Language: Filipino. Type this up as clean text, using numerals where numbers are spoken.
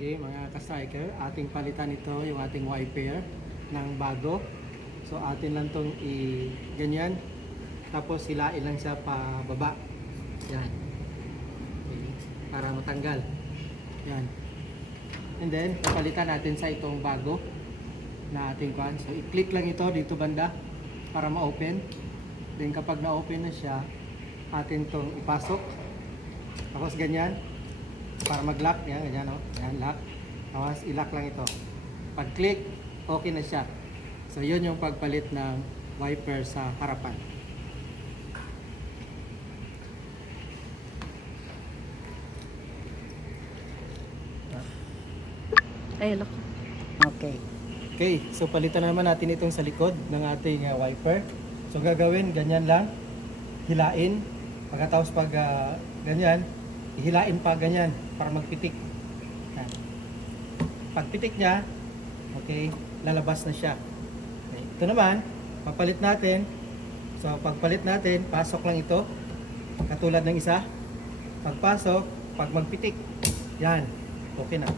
Okay, mga ka-striker, ating palitan ito yung ating wiper ng bago. So atin lang tong ganyan, tapos hilain lang siya pa baba. Yan. Okay, para matanggal. Yan. And then papalitan natin sa itong bago na ating kuan. So i-click lang ito dito banda para ma-open. Then kapag na-open na siya, atin tong ipasok. Tapos ganyan para mag-lock, yan, ganyan, no? Yan, lock. Tapos i-lock lang ito. Pag-click, okay na siya. So yun yung pagpalit ng wiper sa harapan. Ay, look. Okay. Okay, so palitan naman natin itong sa likod ng ating wiper. So gagawin, ganyan lang. Hilain. Pagkatapos pag ganyan, ihilain pa ganyan para magpitik. Yan. Pagpitik niya, okay, lalabas na siya. Okay. Ito naman, papalit natin. So pagpalit natin, pasok lang ito. Katulad ng isa. Pagpasok, pag magpitik. Yan. Okay na.